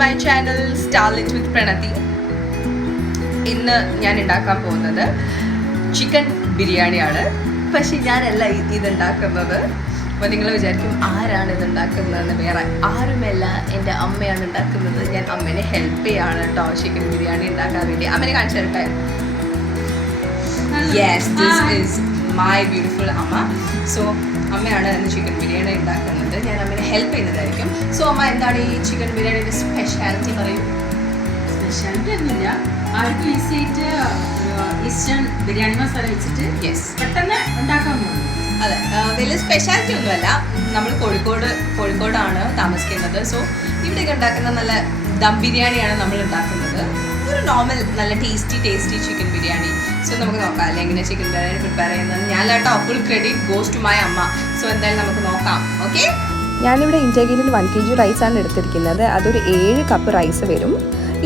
my channel Starlit with Pranati. ഇന്ന് ഞാൻ ഉണ്ടാക്കാൻ പോകുന്നത് ചിക്കൻ ബിരിയാണിയാണ്. പക്ഷേ ഞാനല്ല ഇതുണ്ടാക്കുന്നത്. അപ്പോൾ നിങ്ങൾ വിചാരിക്കും ആരാണ് ഇതുണ്ടാക്കുന്നതെന്ന്. വേറെ ആരുമല്ല, എൻ്റെ അമ്മയാണ് ഉണ്ടാക്കുന്നത്. ഞാൻ അമ്മേനെ ഹെൽപ്പ് ചെയ്യാണ് കേട്ടോ ചിക്കൻ ബിരിയാണി ഉണ്ടാക്കാൻ വേണ്ടി. അമ്മേനെ കാണിച്ചു തരട്ടെ. Yes, this is my beautiful അമ്മ. സോ അമ്മയാണ് ഇന്ന് ചിക്കൻ ബിരിയാണി ഉണ്ടാക്കുന്നത്. ഞാൻ അമ്മേനെ ഹെൽപ്പ് ചെയ്യുന്നതായിരിക്കും. സോ അമ്മ, എന്താണ് ഈ ചിക്കൻ ബിരിയാണിയുടെ സ്പെഷ്യാലിറ്റി പറയും? സ്പെഷ്യാലിറ്റി ഒന്നുമില്ല, ആർക്കും ഈസി ആയിട്ട് ഈസ്റ്റേൺ ബിരിയാണി മസാല വെച്ചിട്ട് പെട്ടെന്ന് ഉണ്ടാക്കാവുന്നതാണ്. അതെ, വലിയ സ്പെഷ്യാലിറ്റി ഒന്നുമല്ല. നമ്മൾ കോഴിക്കോടാണ് താമസിക്കുന്നത്. സോ ഇവിടെയൊക്കെ ഉണ്ടാക്കുന്ന നല്ല ദം ബിരിയാണിയാണ് നമ്മൾ ഉണ്ടാക്കുന്നത്. ഒരു നോർമൽ നല്ല ടേസ്റ്റി ചിക്കൻ ബിരിയാണി. സോ നമുക്ക് നോക്കാം അല്ലെ എങ്ങനെ ചിക്കൻ ബിരിയാണി പ്രിപ്പയർ ചെയ്യുന്നത്. ഞാൻ കേട്ടോ, full credit goes to my അമ്മ. സോ എന്തായാലും നമുക്ക് നോക്കാം. ഓക്കെ, ഞാനിവിടെ ഇൻറ്റഗ്രിയിൽ 1 kg റൈസാണ് എടുത്തിരിക്കുന്നത്. അതൊരു 7 കപ്പ് റൈസ് വരും.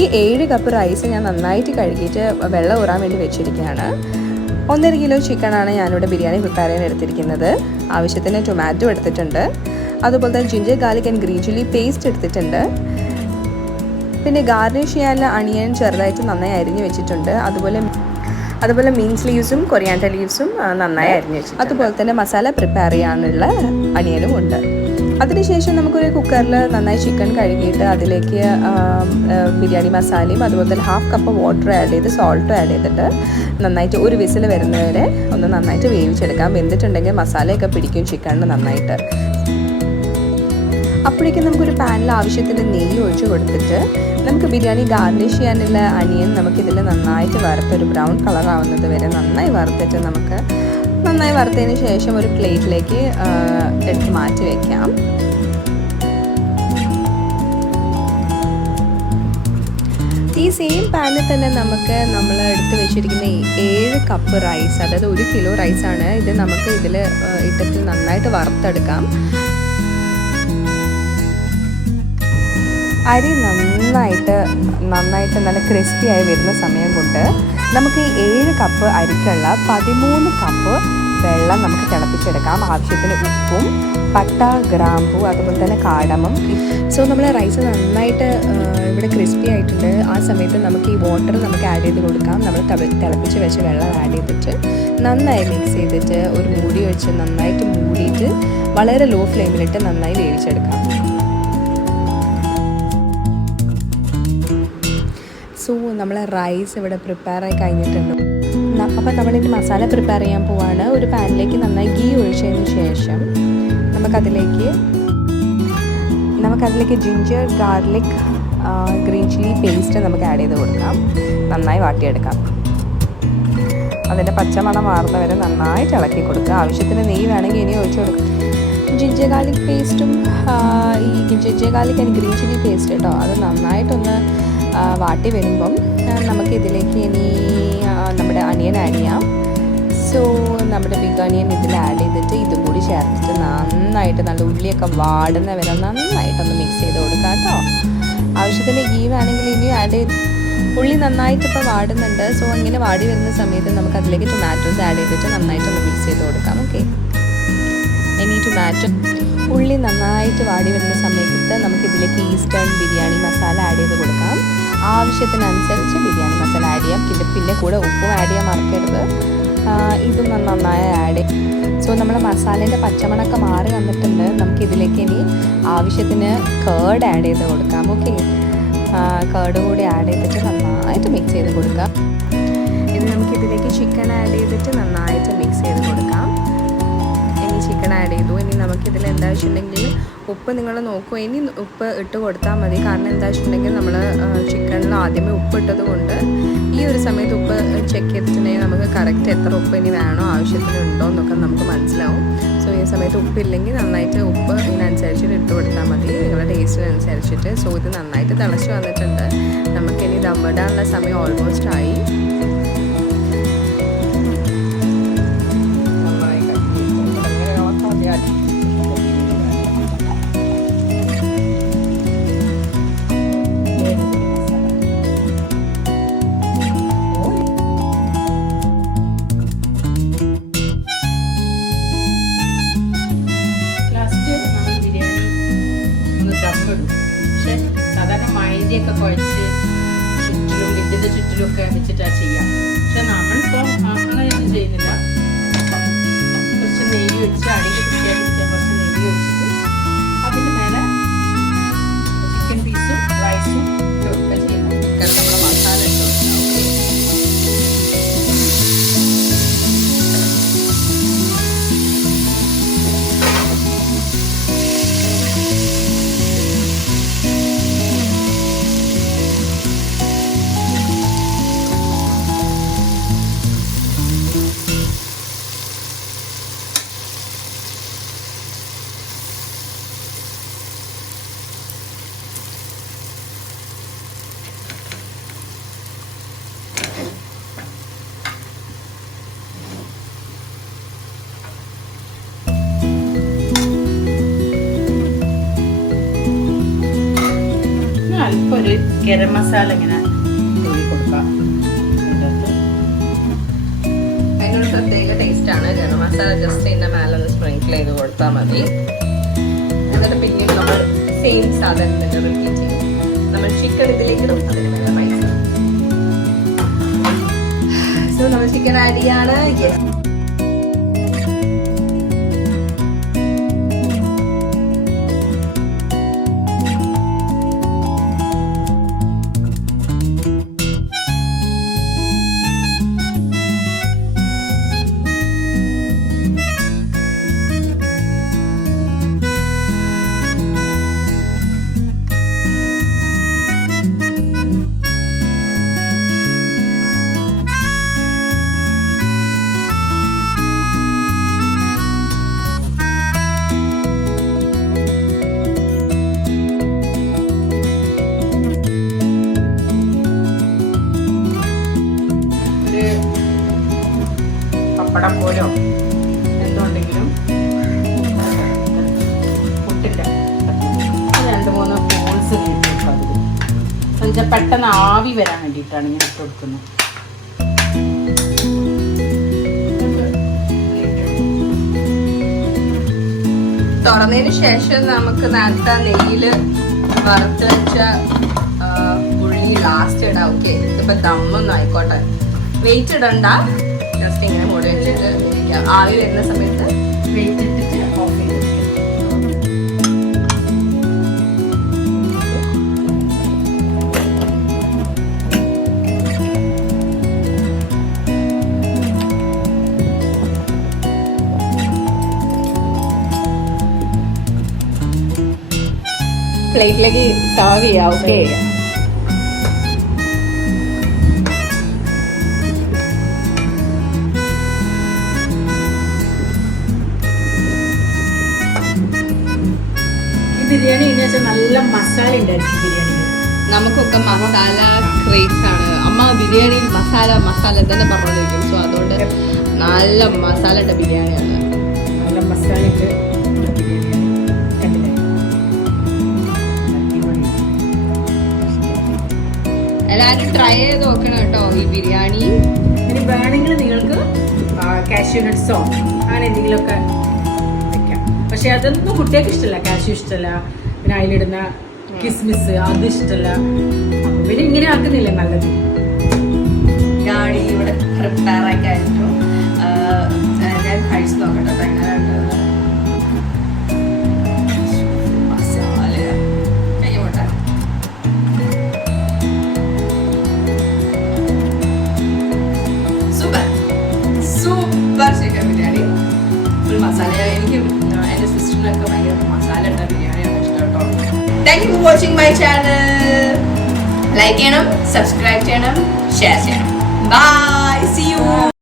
ഈ 7 കപ്പ് റൈസ് ഞാൻ നന്നായിട്ട് കഴുകിയിട്ട് വെള്ളം ഊറാൻ വേണ്ടി വെച്ചിരിക്കുകയാണ്. 1.5 കിലോ ചിക്കനാണ് ഞാനിവിടെ ബിരിയാണി പ്രിപ്പയർ ചെയ്യാൻ എടുത്തിരിക്കുന്നത്. ആവശ്യത്തിന് ടൊമാറ്റോ എടുത്തിട്ടുണ്ട്. അതുപോലെ തന്നെ ginger garlic and green chilli paste എടുത്തിട്ടുണ്ട്. പിന്നെ ഗാർണിഷ് ചെയ്യാനുള്ള അണിയൻ ചെറുതായിട്ട് നന്നായി അരിഞ്ഞ് വെച്ചിട്ടുണ്ട്. അതുപോലെ മീൻസ് ലീവ്സും കൊറിയാൻഡർ ലീവ്സും നന്നായി അരിഞ്ഞ് വെച്ചു. അതുപോലെ തന്നെ മസാല പ്രിപ്പയർ ചെയ്യാനുള്ള അണിയനും ഉണ്ട്. അതിനുശേഷം നമുക്കൊരു കുക്കറിൽ നന്നായി ചിക്കൻ കഴുകിയിട്ട് അതിലേക്ക് ബിരിയാണി മസാലയും അതുപോലെ തന്നെ 1/2 കപ്പ് വാട്ടർ ആഡ് ചെയ്ത് സോൾട്ടും ആഡ് ചെയ്തിട്ട് നന്നായിട്ട് ഒരു വിസിൽ വരുന്നവരെ ഒന്ന് നന്നായിട്ട് വേവിച്ചെടുക്കാം. വെന്തിട്ടുണ്ടെങ്കിൽ മസാലയൊക്കെ പിടിക്കും ചിക്കനിന് നന്നായിട്ട്. അപ്പോഴേക്കും നമുക്കൊരു പാനിൽ ആവശ്യത്തിന് നെയ്യ് ഒഴിച്ച് കൊടുത്തിട്ട് നമുക്ക് ബിരിയാണി ഗാർണിഷ് ചെയ്യാനുള്ള അണിയൻ നമുക്കിതിൽ നന്നായിട്ട് വറുത്തൊരു ബ്രൗൺ കളർ ആവുന്നത് വരെ നന്നായി വറുത്തിട്ട് നമുക്ക് നന്നായി വറുത്തതിന് ശേഷം ഒരു പ്ലേറ്റിലേക്ക് എടുത്ത് മാറ്റി വയ്ക്കാം. ഈ സെയിം പാനിൽ തന്നെ നമുക്ക് നമ്മൾ എടുത്ത് വെച്ചിരിക്കുന്ന 7 കപ്പ് റൈസ്, അതായത് 1 കിലോ റൈസാണ് ഇത്, നമുക്ക് ഇതിൽ ഇട്ടിട്ട് നന്നായിട്ട് വറുത്തെടുക്കാം. അരി നന്നായിട്ട് നല്ല ക്രിസ്പി ആയി വരുന്ന സമയം കൊണ്ട് നമുക്ക് ഈ 7 കപ്പ് അരിക്കുള്ള 13 കപ്പ് വെള്ളം നമുക്ക് തിളപ്പിച്ചെടുക്കാം. ആവശ്യത്തിന് ഉപ്പും പട്ട, ഗ്രാമ്പു, അതുപോലെ തന്നെ കാടമം. സോ നമ്മൾ റൈസ് നന്നായിട്ട് ഇവിടെ ക്രിസ്പി ആയിട്ടുണ്ട്. ആ സമയത്ത് നമുക്ക് ഈ വാട്ടർ നമുക്ക് ആഡ് ചെയ്ത് കൊടുക്കാം. നമ്മൾ തിളപ്പിച്ച് വെച്ച് വെള്ളം ആഡ് ചെയ്തിട്ട് നന്നായി മിക്സ് ചെയ്തിട്ട് ഒരു മൂടി വെച്ച് നന്നായിട്ട് മൂടിയിട്ട് വളരെ ലോ ഫ്ലെയിമിലിട്ട് നന്നായി വേവിച്ചെടുക്കാം. സോ നമ്മളെ റൈസ് ഇവിടെ പ്രിപ്പയർ ആയി കഴിഞ്ഞിട്ടുണ്ട്. അപ്പോൾ നമ്മളിതിൻ്റെ മസാല പ്രിപ്പയർ ചെയ്യാൻ പോവാണ്. ഒരു പാനിലേക്ക് നന്നായി ഗീ ഒഴിച്ചതിന് ശേഷം നമുക്കതിലേക്ക് ginger garlic green chilli paste നമുക്ക് ആഡ് ചെയ്ത് കൊടുക്കാം. നന്നായി വാട്ടിയെടുക്കാം. അതിൻ്റെ പച്ചമണം മാറുന്ന വരെ നന്നായിട്ട് ഇളക്കി കൊടുക്കുക. ആവശ്യത്തിന് നെയ്യ് വേണമെങ്കിൽ ഇനി ഒഴിച്ച് കൊടുക്കാം. ജിഞ്ചർ ഗാർലിക് പേസ്റ്റും ഈ ginger garlic and green chilli paste കേട്ടോ, അത് നന്നായിട്ടൊന്ന് വാട്ടി വരുമ്പം നമുക്കിതിലേക്ക് ഇനി നമ്മുടെ അനിയൻ ആഡ് ചെയ്യാം. സോ നമ്മുടെ ബിഗ് അനിയൻ ഇതിൽ ആഡ് ചെയ്തിട്ട് ഇതും കൂടി ചേർത്തിട്ട് നന്നായിട്ട് നല്ല ഉള്ളിയൊക്കെ വാടുന്ന വരെ നന്നായിട്ടൊന്ന് മിക്സ് ചെയ്ത് കൊടുക്കാം കേട്ടോ. ആവശ്യത്തിന് ഗീ വേണമെങ്കിൽ ഇനി ആഡ് ചെയ്ത് ഉള്ളി നന്നായിട്ട് ഇപ്പോൾ വാടുന്നുണ്ട്. സോ ഇങ്ങനെ വാടി വരുന്ന സമയത്ത് നമുക്ക് അതിലേക്ക് ടൊമാറ്റോസ് ആഡ് ചെയ്തിട്ട് നന്നായിട്ടൊന്ന് മിക്സ് ചെയ്ത് കൊടുക്കാം. ഓക്കെ, ഇനി ടൊമാറ്റോ ഉള്ളി നന്നായിട്ട് വാടി വരുന്ന സമയത്ത് നമുക്കിതിലേക്ക് ഈസ്റ്റേൺ ബിരിയാണി മസാല ആഡ് ചെയ്ത് കൊടുക്കാം. ആവശ്യത്തിനനുസരിച്ച് ബിരിയാണി മസാല ആഡ് ചെയ്യാം. പിന്നെ കൂടെ ഉപ്പും ആഡ് ചെയ്യാൻ മറക്കരുത്. ഇതും നന്നായി ആഡ് ചെയ്യും. സോ നമ്മൾ മസാലേൻ്റെ പച്ചമണമൊക്കെ മാറി വന്നിട്ടുണ്ട്. നമുക്കിതിലേക്ക് ഇനി ആവശ്യത്തിന് കേർഡ് ആഡ് ചെയ്ത് കൊടുക്കാം. ഓക്കെ, കേർഡ് കൂടി ആഡ് ചെയ്തിട്ട് നന്നായിട്ട് മിക്സ് ചെയ്ത് കൊടുക്കാം. ഇനി നമുക്കിതിലേക്ക് ചിക്കൻ ആഡ് ചെയ്തിട്ട് നന്നായിട്ട് മിക്സ് ചെയ്ത് കൊടുക്കാം. ചിക്കൻ ആഡ് ചെയ്തു. ഇനി നമുക്കിതിൽ എന്താ വെച്ചിട്ടുണ്ടെങ്കിൽ ഉപ്പ് നിങ്ങൾ നോക്കൂ. ഇനി ഉപ്പ് ഇട്ട് കൊടുത്താൽ മതി. കാരണം എന്താ വെച്ചിട്ടുണ്ടെങ്കിൽ നമ്മൾ ചിക്കനിൽ ആദ്യമേ ഉപ്പ് ഇട്ടത് കൊണ്ട് ഈ ഒരു സമയത്ത് ഉപ്പ് ചെക്ക് ചെയ്തിട്ടുണ്ടെങ്കിൽ നമുക്ക് കറക്റ്റ് എത്ര ഉപ്പ് ഇനി വേണോ, ആവശ്യത്തിന് ഉണ്ടോ എന്നൊക്കെ നമുക്ക് മനസ്സിലാവും. സോ ഈ സമയത്ത് ഉപ്പില്ലെങ്കിൽ നന്നായിട്ട് ഉപ്പ് ഇതിനനുസരിച്ചിട്ട് ഇട്ട് കൊടുത്താൽ മതി, നിങ്ങളുടെ ടേസ്റ്റിനനുസരിച്ചിട്ട്. സോ ഇത് നന്നായിട്ട് തിളച്ച് വന്നിട്ടുണ്ട്. നമുക്കിനി ദമ്മിടാനുള്ള സമയം ഓൾമോസ്റ്റ് ആയി. പക്ഷേ സാധാരണ മൈദ കുഴച്ച് ചുറ്റിലും ലിഡിന്റെ ചുറ്റിലും ഒക്കെ വെച്ചിട്ടാ ചെയ്യാം. പക്ഷെ നമ്മളിപ്പം അങ്ങനെയൊന്നും ചെയ്യുന്നില്ല. കുറച്ച് നെയ്യ് വെച്ച് അടിയിൽ കുട്ടിയായിരിക്കാൻ കുറച്ച് നെയ്യ് വെച്ചിട്ട് അതിന് മേലെ ചിക്കൻ പീസും റൈസും ഒക്കെ ചെയ്യുന്നത്. നമ്മുടെ മസാല ഇട്ട് കൊടുക്കാം. അല്പം ഒരു ഗരം മസാല ഇങ്ങനെ തൂവി കൊടുക്കാം. അതിനൊരു പ്രത്യേക ടേസ്റ്റ് ആണ്. ഗരം മസാല ജസ്റ്റ് ഇതിന്റെ മേലെ ഒന്ന് സ്പ്രിങ്കിൾ ചെയ്ത് കൊടുത്താൽ മതി. എന്നിട്ട് പിന്നീട് നമ്മൾ സെയിം സാധനം തന്നെ റിപ്പീറ്റ് ചെയ്യും. നമ്മൾ ചിക്കൻ ഇതിലേക്ക് ഇടും, അതിന് മേലെ റൈസ്. സോ നമ്മൾ ചിക്കൻ ആഡ് ചെയ്യാണ്. യെസ്, പപ്പടം പോലോ എന്തുണ്ടെങ്കിലും പുട്ടിൻ്റെ 2-3 ഹോൾസ് കിട്ടും. അതിൽ പെട്ടെന്ന് ആവി വരാൻ വേണ്ടിയിട്ടാണ് ഇങ്ങനെ ഇട്ട് കൊടുക്കുന്നത്. തുറന്നതിന് ശേഷം നമുക്ക് നേരത്തെ നെയ്യില് വറുത്ത് വെച്ച ഉള്ളി ലാസ്റ്റ് ഇടാം. ഓക്കെ, ഇതിപ്പോ ദമ്മൊന്നും ആയിക്കോട്ടെ. വെയിറ്റ് ഇടണ്ട, ജസ്റ്റ് ഇങ്ങനെ മൂടി വെച്ചിട്ട് ഇരിക്കാം. ആവി വരുന്ന സമയത്ത് വെയിറ്റ് ഇട്ടിട്ട് ഓഫ് ചെയ്ത് പ്ലേറ്റിലേക്ക് സർവ് ചെയ്യാം. ഓക്കെ, ബിരിയാണി എന്ന് വെച്ചാൽ നല്ല മസാല ഉണ്ടായിരിക്കും ബിരിയാണി. നമുക്കൊക്കെ മസാല ക്രേറ്റ്സ് ആണ്. അമ്മ ബിരിയാണിയിൽ മസാല തന്നെ പറഞ്ഞോണ്ടിരിക്കും. സോ അതുകൊണ്ട് നല്ല മസാല ഇട്ട ബിരിയാണിയാണ്. നല്ല മസാല ഉണ്ട് എല്ലാവരും ട്രൈ ചെയ്ത് നോക്കണം കേട്ടോ ഈ ബിരിയാണി. ഇനി വേണമെങ്കിൽ നിങ്ങൾക്ക് കാഷ്യൂ നട്ട്സോ അങ്ങനെ എന്തെങ്കിലുമൊക്കെ വെക്കാം. പക്ഷെ അതൊന്നും കുട്ടികൾക്ക് ഇഷ്ടമല്ല. കാഷ്യൂ ഇഷ്ടമല്ല, പിന്നെ അതിലിടുന്ന കിസ്മിസ് അത് ഇഷ്ടമല്ല. അപ്പൊ പിന്നെ ഇങ്ങനെ ആക്കുന്നില്ലേ നല്ലത്. ബിരിയാണി ഇവിടെ പ്രിപ്പയർ ആയി കഴിഞ്ഞു. ഞാൻ കഴിച്ചു നോക്കട്ടെ എങ്ങനെയുണ്ട്. മസാല കഴിയോട്ടെ. Super chicken biryani, full masala. എനിക്ക് എൻ്റെ സിസ്റ്ററിനൊക്കെ ഭയങ്കര മസാല ഇട്ട ബിരിയാണിയാണ് ഇഷ്ടം കേട്ടോ. Thank you for watching my channel. Like ചെയ്യണം, സബ്സ്ക്രൈബ് ചെയ്യണം, ഷെയർ ചെയ്യണം. Bye, see U.